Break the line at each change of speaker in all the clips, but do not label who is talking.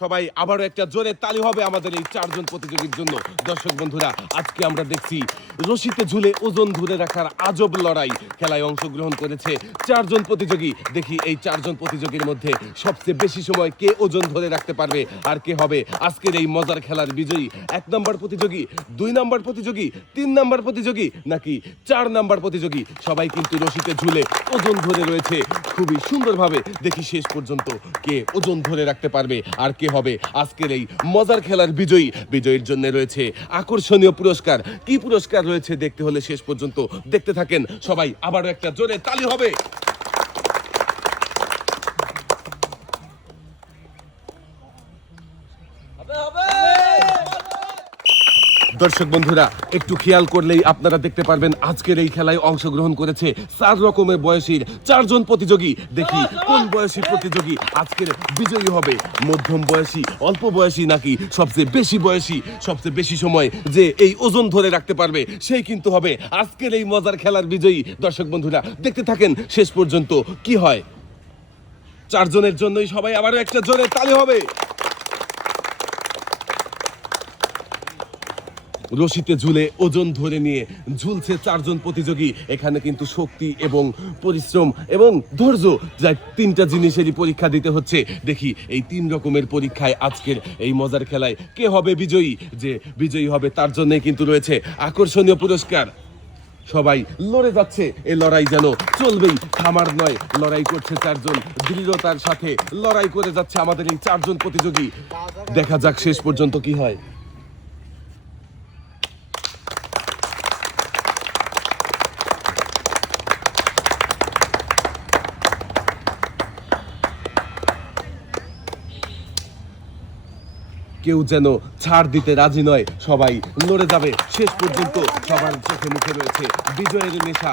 সবাই আবারও একটা জোরে তালি হবে আমাদের এই চারজন প্রতিযোগীর জন্য। দর্শক বন্ধুরা, আজকে আমরা দেখছি রশিতে ঝুলে ওজন ধরে রাখার আজব লড়াই খেলায় অংশগ্রহণ করেছে চারজন প্রতিযোগী। দেখি এই চারজন প্রতিযোগীর মধ্যে সবচেয়ে বেশি সময় কে ওজন ধরে রাখতে পারবে আর কে হবে। আজকের এই মজার খেলার বিজয়ী এক নম্বর প্রতিযোগী, দুই নম্বর প্রতিযোগী, তিন নম্বর প্রতিযোগী নাকি চার নম্বর প্রতিযোগী? সবাই কিন্তু রশিতে ঝুলে ওজন ধরে রয়েছে। খুবই সুন্দরভাবে দেখি শেষ পর্যন্ত কে ওজন ধরে রাখতে পারবে আর কে হবে। আজকের এই মজার খেলার বিজয়ী। বিজয়ীর জন্য রয়েছে আকর্ষণীয় পুরস্কার। কি পুরস্কার রয়েছে দেখতে হলে শেষ পর্যন্ত দেখতে থাকেন। সবাই আবারও একটা জোরে তালি হবে। দর্শক বন্ধুরা, একটু খেয়াল করলেই আপনারা দেখতে পারবেন আজকের এই খেলায় অংশগ্রহণ করেছে চার রকমের বয়সীর চারজন প্রতিযোগী। দেখি কোন বয়সী প্রতিযোগী আজকের বিজয়ী হবে? মধ্যম বয়সী, অল্প বয়সী নাকি সবচেয়ে বেশি বয়সী, সবচেয়ে বেশি সময় যে এই ওজন ধরে রাখতে পারবে, সেই কিন্তু হবে আজকের এই মজার খেলার বিজয়ী। দর্শক বন্ধুরা, দেখতে থাকেন শেষ পর্যন্ত কি হয়। চারজনের জন্যই সবাই আবারও একটা জোরে তালি হবে। রশিতে ঝুলে ওজন ধরে নিয়ে ঝুলছে চারজন প্রতিযোগী। এখানে কিন্তু শক্তি এবং পরিশ্রম এবং ধৈর্য যা তিনটা জিনিসেরই পরীক্ষা দিতে হচ্ছে। দেখি এই তিন রকমের পরীক্ষায় আজকের এই মজার খেলায় কে হবে বিজয়ী? যে বিজয়ী হবে তার জন্য কিন্তু রয়েছে আকর্ষণীয় পুরস্কার। সবাই লড়ে যাচ্ছে এই লড়াই যেন চলবেই। থামার নয়, লড়াই করছে চারজন। দৃঢ়তার সাথে লড়াই করে যাচ্ছে আমাদের এই চারজন প্রতিযোগী। দেখা যাক শেষ পর্যন্ত কি হয়। কেউ যেন ছাড় দিতে রাজি নয়। সবাই লড়ে যাবে। শেষ পর্যন্ত সবার চোখে মুখে রয়েছে বিজয়ের নেশা।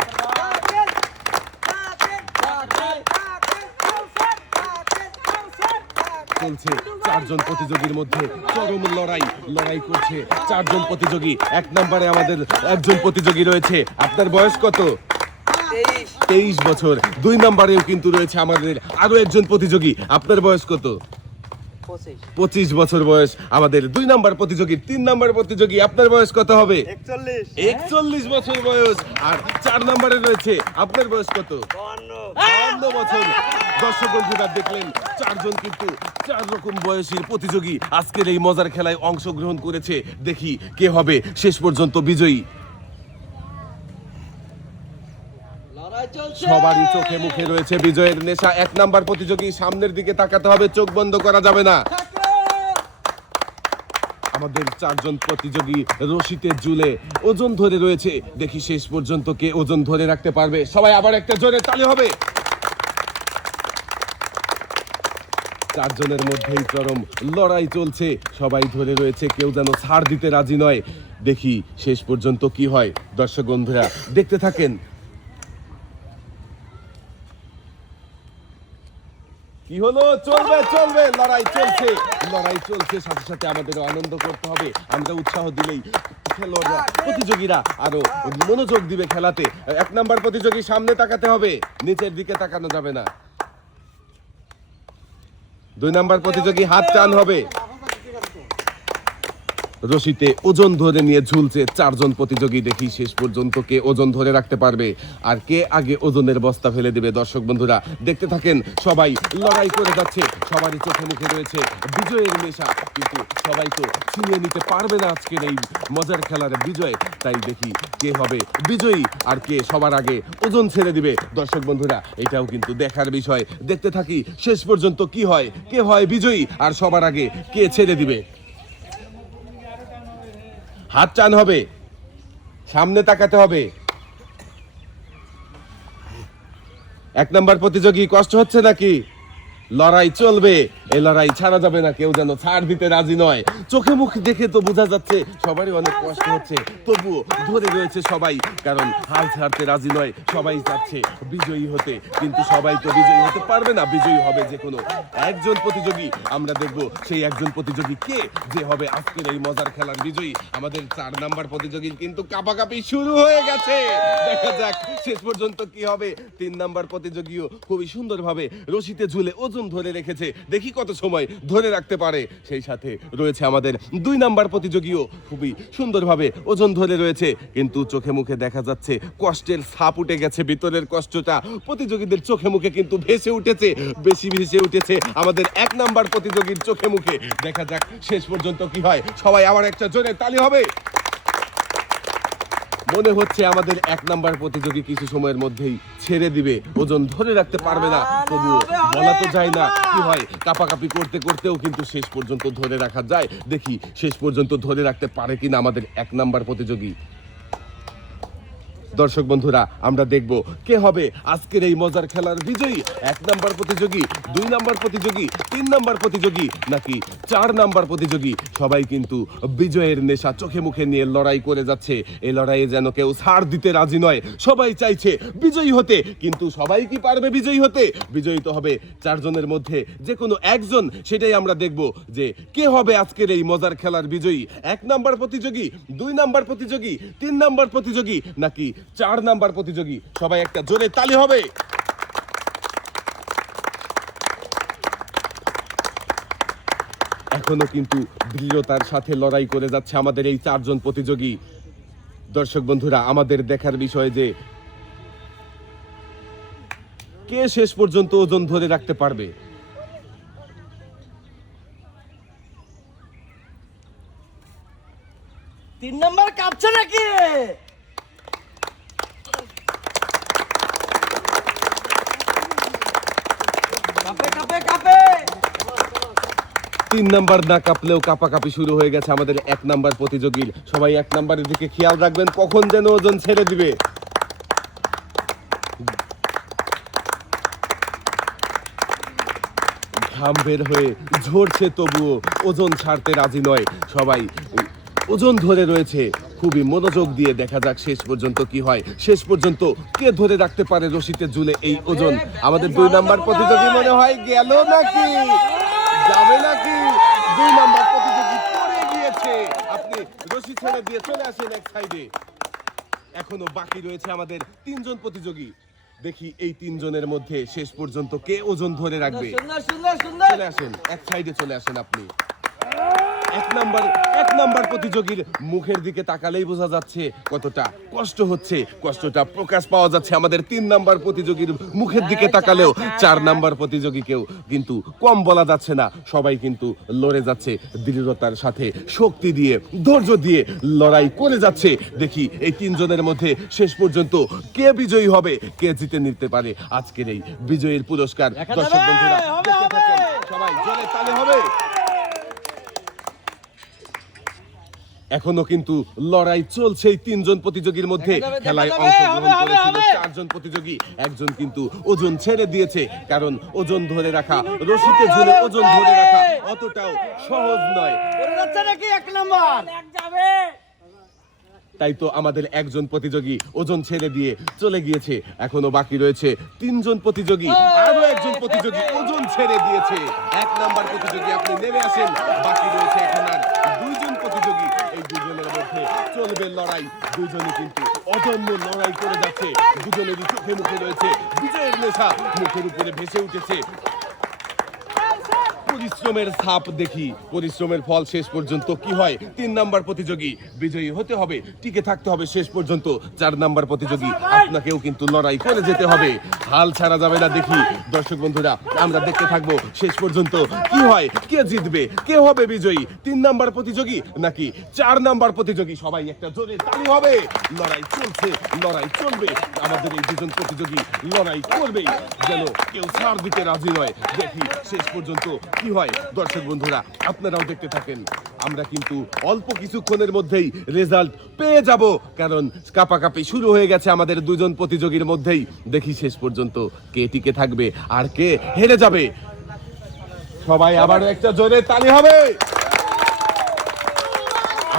চলছে চারজন প্রতিযোগীর মধ্যে চরম লড়াই। লড়াই করছে চারজন প্রতিযোগী। এক নম্বরে আমাদের একজন প্রতিযোগী রয়েছে। আপনার বয়স কত? তেইশ। বছর। দুই নম্বরেও কিন্তু রয়েছে আমাদের আরও একজন প্রতিযোগী। আপনার বয়স কত?
পঁচিশ।
বছর বয়স আমাদের দুই নাম্বার প্রতিযোগী তিন নাম্বার প্রতিযোগী আপনার বয়স কত হবে?
একচল্লিশ।
বছর বয়স আর চার নম্বরে রয়েছে আপনার বয়স কত?
বাহান্ন
বছর। দর্শক বন্ধুরা দেখলেন চারজন কিন্তু চার রকম বয়সীর প্রতিযোগী আজকের এই মজার খেলায় অংশগ্রহণ করেছে। দেখি কে হবে শেষ পর্যন্ত বিজয়ী
লড়াই চলছে
সবারই চোখে মুখে রয়েছে বিজয়ের নেশা। এক নাম্বার প্রতিযোগী সামনের দিকে তাকাতে হবে চোখ বন্ধ করা যাবে না। আমাদের চারজন প্রতিযোগী রশিতে জুলে ওজন ধরে রয়েছে। দেখি শেষ পর্যন্ত কে ওজন ধরে রাখতে পারবে। সবাই আবার একটা জোরে তালি হবে। চারজনের মধ্যেই চরম লড়াই চলছে। সবাই ধরে রয়েছে কেউ যেন ছাড় দিতে রাজি নয়। দেখি শেষ পর্যন্ত কি হয়। দর্শক বন্ধুরা দেখতে থাকেন কি হলো? চলবে চলবে। লড়াই চলছে। লড়াই চলছে, সাথে সাথে আমাদের আনন্দ করতে হবে। আমরা উৎসাহ দিলেই খেলোয়াড়রা, প্রতিযোগীরা আরও মনোযোগ দিবে খেলাতে। এক নাম্বার প্রতিযোগী সামনে তাকাতে হবে। নিচের দিকে তাকানো যাবে না। দুই নাম্বার প্রতিযোগী হাত টান হবে। রশিতে ওজন ধরে নিয়ে ঝুলছে চারজন প্রতিযোগী। দেখি শেষ পর্যন্ত কে ওজন ধরে রাখতে পারবে আর কে আগে ওজনের বস্তা ফেলে দেবে। দর্শক বন্ধুরা, দেখতে থাকেন, সবাই লড়াই করে যাচ্ছে। সবারই চোখে মুখে রয়েছে বিজয়ের নেশা, কিন্তু সবাই তো ছিনিয়ে নিতে পারবে না আজকের এই মজার খেলার বিজয়। তাই দেখি কে হবে বিজয়ী আর কে সবার আগে ওজন ছেড়ে দিবে। দর্শক বন্ধুরা, এটাও কিন্তু দেখার বিষয়। দেখতে থাকি, শেষ পর্যন্ত কি হয়, কে হয় বিজয়ী আর সবার আগে কে ছেড়ে দিবে। হাত চান হবে। সামনে তাকাতে হবে। এক নম্বর প্রতিযোগী কষ্ট হচ্ছে নাকি? লড়াই চলবে। এই লড়াই ছাড়া যাবে না কেউ যেন ছাড় দিতে রাজি নয়। চোখে মুখ দেখে তো বোঝা যাচ্ছে সবারই অনেক কষ্ট হচ্ছে। তবুও ধরে রয়েছে সবাই কারণ হাল ছাড়তে রাজি নয় সবাই চাচ্ছে বিজয়ী হতে। কিন্তু সবাই তো বিজয়ী হতে পারবে না বিজয়ী হবে যে কোনো একজন প্রতিযোগী। আমরা দেখব সেই একজন প্রতিযোগী কে যে হবে আজকের এই মজার খেলার বিজয়ী। আমাদের চার নাম্বার প্রতিযোগীর কিন্তু কাপাকাপি শুরু হয়ে গেছে। দেখা যাক শেষ পর্যন্ত কি হবে। তিন নাম্বার প্রতিযোগীও খুবই সুন্দরভাবে রশিতে ঝুলে ওজন ওজন ধরে রেখেছে। দেখি কত সময় ধরে রাখতে পারে। সেই সাথে রয়েছে আমাদের দুই নাম্বার প্রতিযোগীও। খুবই সুন্দরভাবে ওজন ধরে রয়েছে। কিন্তু চোখে মুখে দেখা যাচ্ছে কষ্টের ছাপ উঠে গেছে ভিতরের কষ্টটা। প্রতিযোগীদের চোখে মুখে কিন্তু ভেসে উঠেছে, বেশি ভেসে উঠেছে। আমাদের এক নাম্বার প্রতিযোগীর চোখে মুখে। দেখা যাক শেষ পর্যন্ত কি হয়। সবাই আবার একটা জোরে তালি হবে। মনে হচ্ছে আমাদের এক নাম্বার প্রতিযোগী কিছু সময়ের মধ্যেই ছেড়ে দিবে। ওজন ধরে রাখতে পারবে না। তবুও বলা তো যায় না কি হয় কাপাকাপি করতে করতেও কিন্তু শেষ পর্যন্ত ধরে রাখা যায়। দেখি শেষ পর্যন্ত ধরে রাখতে পারে কিনা আমাদের এক নাম্বার প্রতিযোগী। দর্শক বন্ধুরা, আমরা দেখব কে হবে আজকের এই মজার খেলার বিজয়ী। এক নাম্বার প্রতিযোগী, দুই নাম্বার প্রতিযোগী, তিন নাম্বার প্রতিযোগী, নাকি চার নাম্বার প্রতিযোগী? সবাই কিন্তু বিজয়ের নেশা চোখে মুখে নিয়ে লড়াই করে যাচ্ছে। এই লড়াইয়ে যেন কেউ ছাড় দিতে রাজি নয়। সবাই চাইছে বিজয়ী হতে, কিন্তু সবাই কি পারবে বিজয়ী হতে? বিজয়ী তো হবে চারজনের মধ্যে যে কোনো একজন। সেটাই আমরা দেখব যে কে হবে আজকের এই মজার খেলার বিজয়ী। এক নাম্বার প্রতিযোগী, দুই নাম্বার প্রতিযোগী, তিন নাম্বার প্রতিযোগী, নাকি চার নাম্বার প্রতিযোগী। সবাই একটা জোরে তালি হবে। এখনও কিন্তু দৃঢ়তার সাথে লড়াই করে যাচ্ছে আমাদের এই চারজন প্রতিযোগী। দর্শক বন্ধুরা, আমাদের দেখার বিষয় যে কে শেষ পর্যন্ত ওজন ধরে রাখতে পারবে?
তিন নম্বর কাঁপছে নাকি?
তিন নাম্বার না কাঁপলেও কাপাকাপি শুরু হয়ে গেছে আমাদের এক নাম্বার প্রতিযোগীর সবাই এক নাম্বারের দিকে খেয়াল রাখবেন, কখন যেন ওজন ছেড়ে দিবে। ঘাম বের হয়ে ঝরছে তবুও ওজন ছাড়তে রাজি নয় সবাই। ওজন ধরে রয়েছে, খুবই মনোযোগ দিয়ে দেখা যাক শেষ পর্যন্ত কি হয়। শেষ পর্যন্ত কে ধরে রাখতে পারে রশিতে ঝুলে এই ওজন? আমাদের দুই নাম্বার প্রতিযোগী মনে হয় গেল নাকি? যাবে নাকি? দুই নাম্বার প্রতিযোগী পড়ে গিয়েছে। আপনি রশি ছেড়ে দিয়ে চলে আসেন এক সাইডে। এখনও বাকি রয়েছে আমাদের তিনজন প্রতিযোগী। দেখি এই তিনজনের মধ্যে শেষ পর্যন্ত কে ওজন ধরে রাখবে?
সুন্দর সুন্দর সুন্দর।
চলে আসেন এক সাইডে চলে আসেন আপনি। এক নাম্বার এক নাম্বার প্রতিযোগীর মুখের দিকে তাকালেই বোঝা যাচ্ছে কতটা কষ্ট হচ্ছে কষ্টটা প্রকাশ পাওয়া যাচ্ছে আমাদের তিন নাম্বার প্রতিযোগীর মুখের দিকে তাকালেও চার নাম্বার প্রতিযোগীকেও কিন্তু কম বলা যাচ্ছে না সবাই কিন্তু লড়ে যাচ্ছে দৃঢ়তার সাথে শক্তি দিয়ে ধৈর্য দিয়ে লড়াই করে যাচ্ছে। দেখি এই তিনজনের মধ্যে শেষ পর্যন্ত কে বিজয়ী হবে কে জিতে নিতে পারে আজকের এই বিজয়ীর পুরস্কার। দর্শক বন্ধুরা। সবাই জোরে তালে হবে। এখনও কিন্তু লড়াই চলছে। এই তিনজন প্রতিযোগীর মধ্যে খেলায় অংশগ্রহণ করেছিল চারজন প্রতিযোগী। একজন কিন্তু ওজন ছেড়ে দিয়েছে কারণ ওজন ধরে রাখা রশিতে ঝুলে ওজন ধরে রাখা অতটাও সহজ নয়। তাই তো আমাদের একজন প্রতিযোগী ওজন ছেড়ে দিয়ে চলে গিয়েছে। এখনও বাকি রয়েছে তিনজন প্রতিযোগী। আরও একজন প্রতিযোগী ওজন ছেড়ে দিয়েছে। এক নাম্বার প্রতিযোগী আপনি নেমে আসেন। বাকি রয়েছে এখন আর দুইজন মধ্যে চলবে লড়াই। দুজনে কিন্তু অদম্য লড়াই করে যাচ্ছে। দুজনেরই চোখে মুখে রয়েছে বিজয়ের নেশা। মুখের উপরে ভেসে উঠেছে পরিশ্রমের ছাপ দেখি। পরিশ্রমের ফল শেষ পর্যন্ত কি হয়? তিন নাম্বার প্রতিযোগী বিজয়ী হতে হবে, টিকে থাকতে হবে শেষ পর্যন্ত। চার নাম্বার প্রতিযোগী আপনাকেও কিন্তু লড়াই করে যেতে হবে। হাল ছাড়া যাবে না দেখি। দর্শক বন্ধুরা, আমরা দেখতে থাকব শেষ পর্যন্ত কি হয়, কে জিতবে, কে হবে বিজয়ী? তিন নাম্বার প্রতিযোগী নাকি চার নাম্বার প্রতিযোগী? সবাই একটা জোরে তালি হবে। লড়াই চলছে, লড়াই চলবে। আমাদের এই দুজন প্রতিযোগী লড়াই করবে যেন কেউ ছাড় দিতে রাজি নয়। দেখি শেষ পর্যন্ত কি হয়? দর্শক বন্ধুরা, আপনারাও দেখতে থাকেন। আমরা কিন্তু অল্প কিছুক্ষণের মধ্যেই রেজাল্ট পেয়ে যাব, কারণ কাপাকাপি শুরু হয়ে গেছে আমাদের দুজন প্রতিযোগীর মধ্যেই। দেখি শেষ পর্যন্ত কে টিকে থাকবে আর কে হেরে যাবে। সবাই আবার একটা জোরে তালি হবে।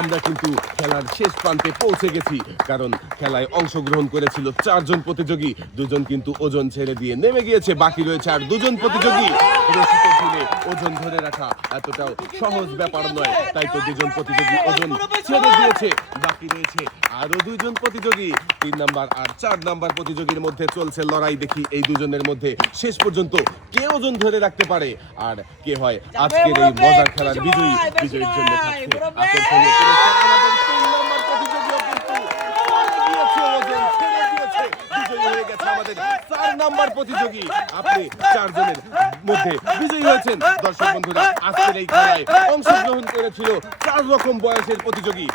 আমরা কিন্তু খেলার শেষ প্রান্তে পৌঁছে গেছি কারণ খেলায় অংশগ্রহণ করেছিল চারজন প্রতিযোগী দুজন কিন্তু ওজন ছেড়ে দিয়ে নেমে গিয়েছে বাকি রয়েছে আর দুজন প্রতিযোগী। ঝুলে ওজন ধরে রাখা এতটাও সহজ ব্যাপার নয় তাই তো দুজন প্রতিযোগী ওজন ছেড়ে দিয়েছে বাকি রয়েছে আরও দুইজন প্রতিযোগী। তিন নাম্বার আর চার নাম্বার প্রতিযোগীর মধ্যে চলছে লড়াই দেখি এই দুজনের মধ্যে শেষ পর্যন্ত কে ওজন ধরে রাখতে পারে আর কে হয় আজকের এই মজার খেলার বিজয়ী বিজয়ীর জন্য থাকছে আকর্ষণীয় পুরস্কার আমাদের তিন নাম্বার প্রতিযোগীও কিন্তু দিয়েছে ওজন ছেড়ে দিয়েছে বিজয়ী হয়ে গেছে আমাদের চার নাম্বার প্রতিযোগী। আপনি চারজনের মধ্যে বিজয়ী হয়েছেন। দর্শক বন্ধুরা আজকের এই খেলায় অংশগ্রহণ করেছিল চার রকম বয়সের প্রতিযোগী।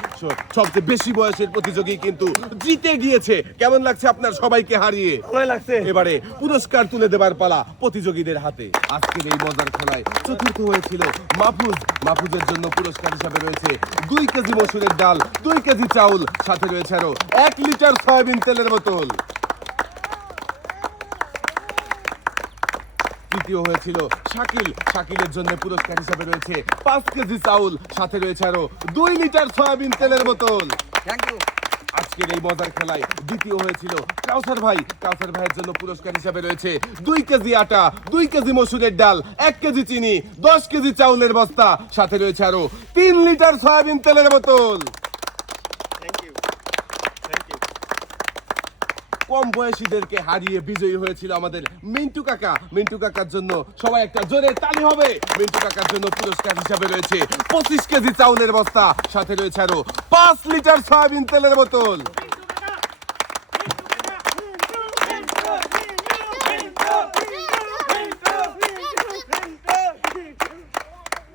সবচেয়ে বেশি বয়সের প্রতিযোগী কিন্তু জিতে গিয়েছে। কেমন লাগছে আপনার সবাইকে হারিয়ে?
লাগছে।
এবারে পুরস্কার তুলে দেবার পালা প্রতিযোগীদের হাতে। আজকের এই মজার খেলায় চতুর্থ হয়েছিল মাহফুজ। মাহফুজের জন্য পুরস্কার হিসাবে রয়েছে দুই কেজি মসুরের ডাল দুই কেজি চাউল সাথে রয়েছে আরও এক লিটার সয়াবিন তেলের বোতল। তৃতীয় হয়েছিল শাকিল। শাকিলের জন্য পুরস্কার হিসাবে রয়েছে পাঁচ কেজি চাউল। সাথে রয়েছে আরও দুই লিটার সয়াবিন তেলের বোতল।
থ্যাংক ইউ
আজকের এই মজার খেলায় দ্বিতীয় হয়েছিল কাউসার ভাই। কাউসার ভাইয়ের জন্য পুরস্কার হিসাবে রয়েছে দুই কেজি আটা দুই কেজি মসুরের ডাল এক কেজি চিনি দশ কেজি চাউলের বস্তা। সাথে রয়েছে আরও তিন লিটার সয়াবিন তেলের বোতল। কম বয়সীদেরকে হারিয়ে বিজয়ী হয়েছিল আমাদের মিন্টু কাকা। মিন্টু কাকার জন্য সবাই একটা জোরে তালি হবে। মিন্টু কাকার জন্য পুরস্কার হিসাবে রয়েছে পঁচিশ কেজি চাউলের বস্তা। সাথে রয়েছে আরও পাঁচ লিটার সয়াবিন তেলের বোতল।